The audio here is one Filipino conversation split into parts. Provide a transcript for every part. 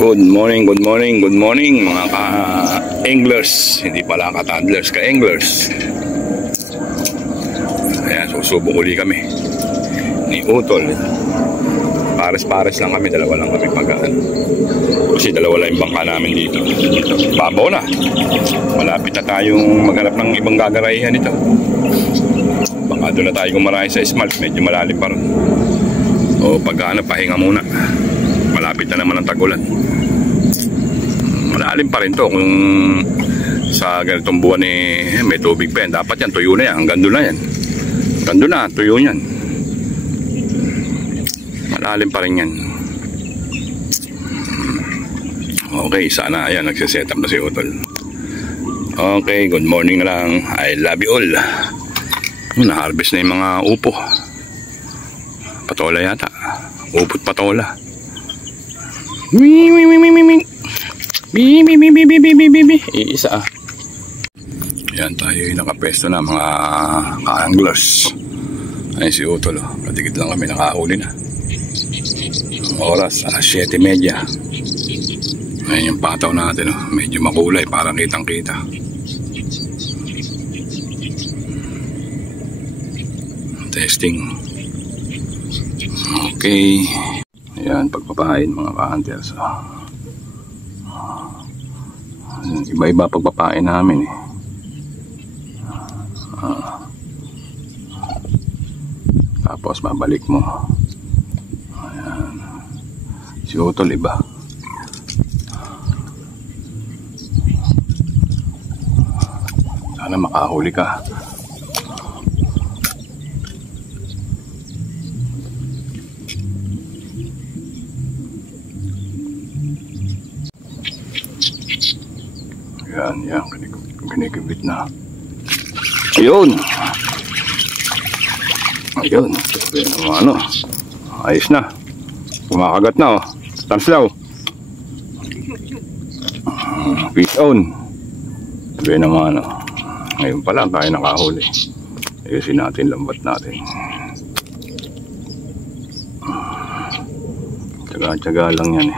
Good morning, good morning, good morning mga ka-anglers. Hindi pala ka-toddlers, ka-anglers. Ayan, susubok uli kami ni Utol. Pares-pares lang kami, dalawa lang kami pagkaan. Kasi dalawa lang yung bangka namin dito. Babaw na. Malapit na tayong maghanap ng ibang gagarayhan dito. Baka doon na tayo gumarahe sa smalt, medyo malalim pa rin. O pagkaan, pahinga muna. Malapit na naman ang tag-ulan. Malalim pa rin to kung sa ganitong buwan may tubig pa yan. Dapat yan, tuyo na yan. Hanggang doon na yan. Hanggang doon na, tuyo yan. Malalim pa rin yan. Okay, sana. Ayan, nagsiset up na si Utol. Okay, good morning na lang. I love you all. Na-harvest na yung mga upo. Patola yata. Upot patola. Iisa. Yan tayo yung nakapesto na mga ka-anglers. Ayun si Utol. Patigit lang kami, nakahuli na. Oras 7:30. Ayun yung pataw natin. Medyo makulay, parang kitang kita. Testing. Okay. Ayan, pagpapain mga ka-hunters. Iba-iba pagpapain namin Tapos babalik mo. Ayan. Si Utol iba. Sana makahuli ka. Yan, kinikibit na. Ayun. Sabi naman ayos na. Kumakagat na Tanslaw. Fish on. Sabi naman ngayon pala tayo nakahuli. Ayusin natin, lambat natin. Tsaga-tsaga lang yan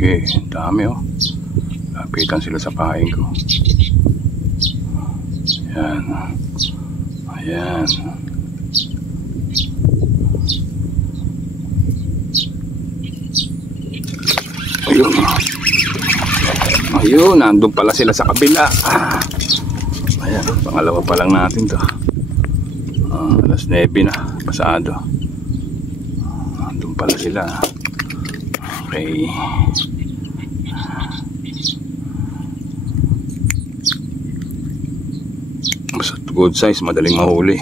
Okay, dami lapitan sila sa pahain ko. Ayan. Ayun, nandun pala sila sa kabila. Ayan, pangalawa pa lang natin to. Alas 9 na, pasado. Nandun pala sila. Okay. Basta good size, madaling mahuli.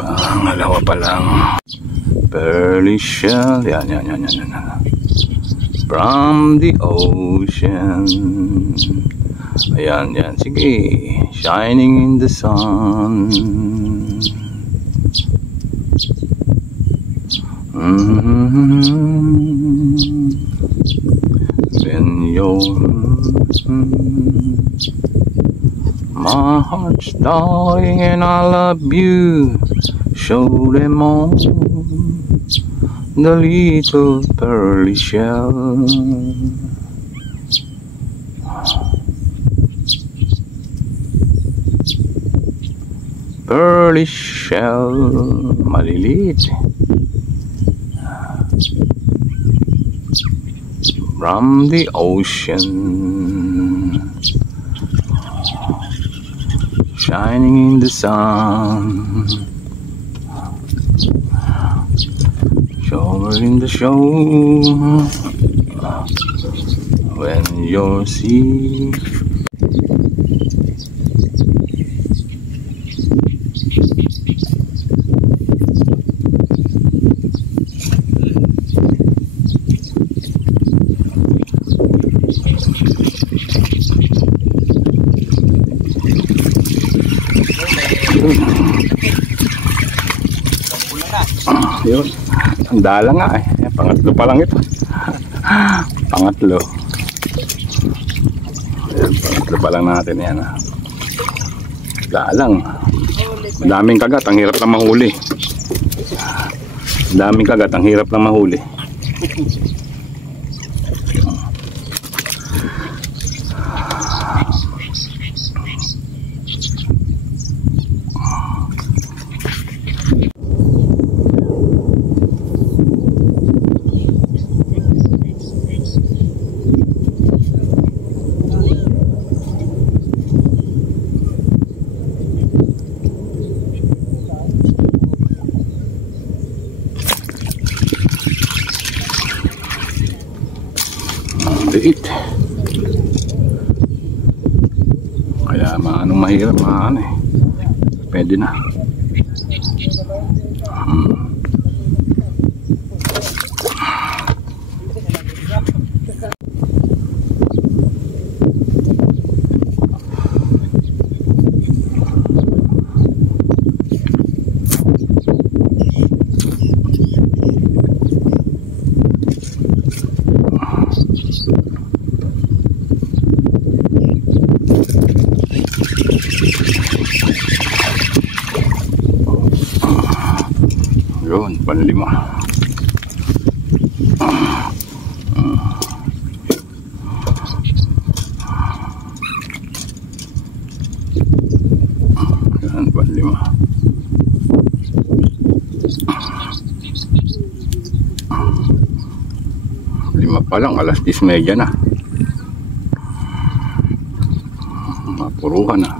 Pangalawa pa lang. Pearly shell. Yan. From the ocean. Ayan. Sige. Shining in the sun. When you're my heart's darling and I love you. Show them all the little pearly shell. Pearly shell, maliliit. From the ocean, shining in the sun. Shower in the show when you're sea. Yun. Ang dala nga eh. Pangatlo pa lang ito. Pangatlo. Ayan, pangatlo pa lang natin yan. Dalang. Madaming kagat, ang hirap na mahuli. Daming kagat, ang hirap na mahuli. Liit. Kaya maanong mahirap, maano eh. Pwede na. Yun, panlima. Yan, panlima. Lima pa lang, alas 10:30 na. Mapuruhan na.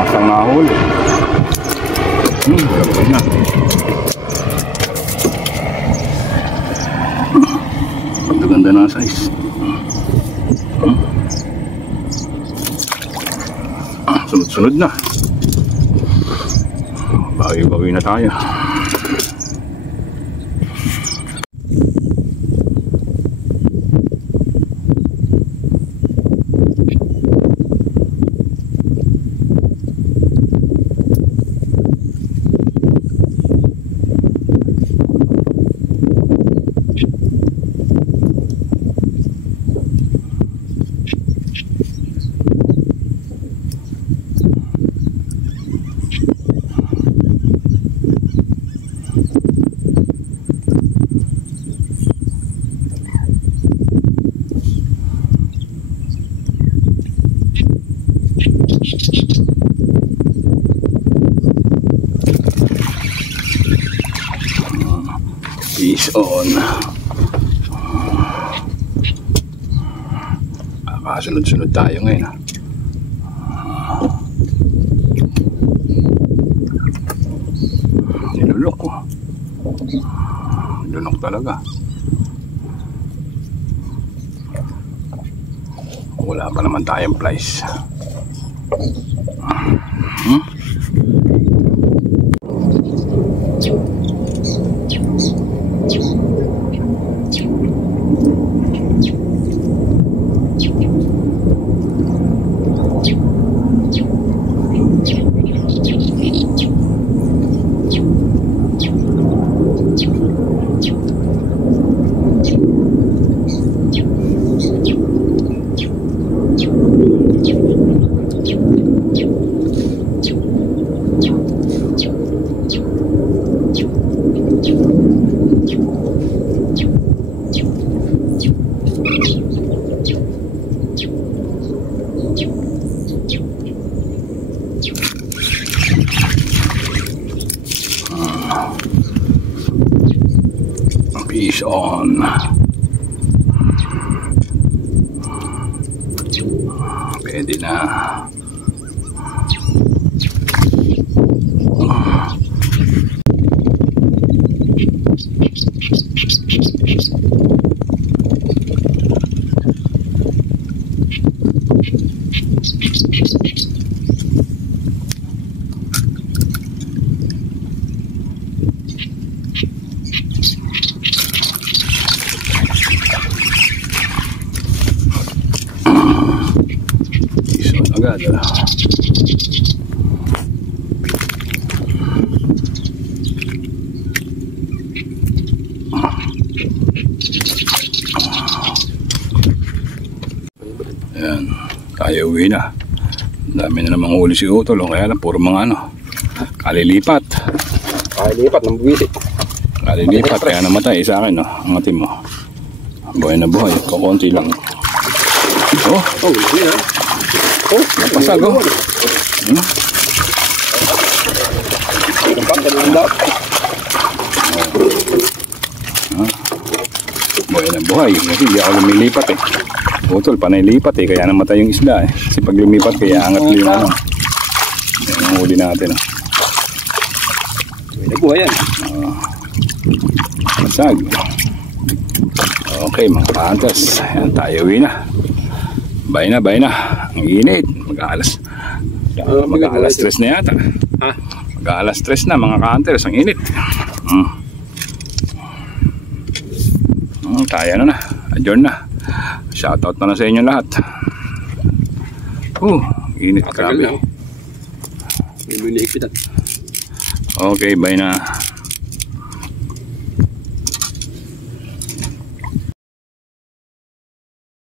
Asang nahuli. Gabay na. Ganda na size. Sunod-sunod na. Bawi-bawi na tayo. Fish on. Sunod-sunod tayo ngayon. Nilulok ko. Lunok talaga. Wala pa naman tayong price. Fish on. Pwede na. Agad. Ayan, tayo uwi na. Dami na namang huli si Utol, kaya lang puro mga kalilipat. Kalilipat ng buwili. Kalilipat, kaya namatay sa akin, ang atim mo. Buhay na buhay, kukunti lang. Oh, Hindi na. napasag oh. Buhay na buhay, kasi hindi ako lumilipat eh. Utol, panay lipat eh, kaya namatay yung isda eh. Kasi pag lumipat, kaya angat yung yan ang huli natin. Buhay na buhay yan. Masag. Okay mga pantas, ayan, tayo uwi na. Bye na. Ang init. Mag-aalas 3 na yata. Mag-aalas 3 na mga ka-hunters. Ang init. Tayo na. Adjourn na. Shoutout na sa inyo lahat. Init. Grabe. May muli ipitan. Okay, bye na.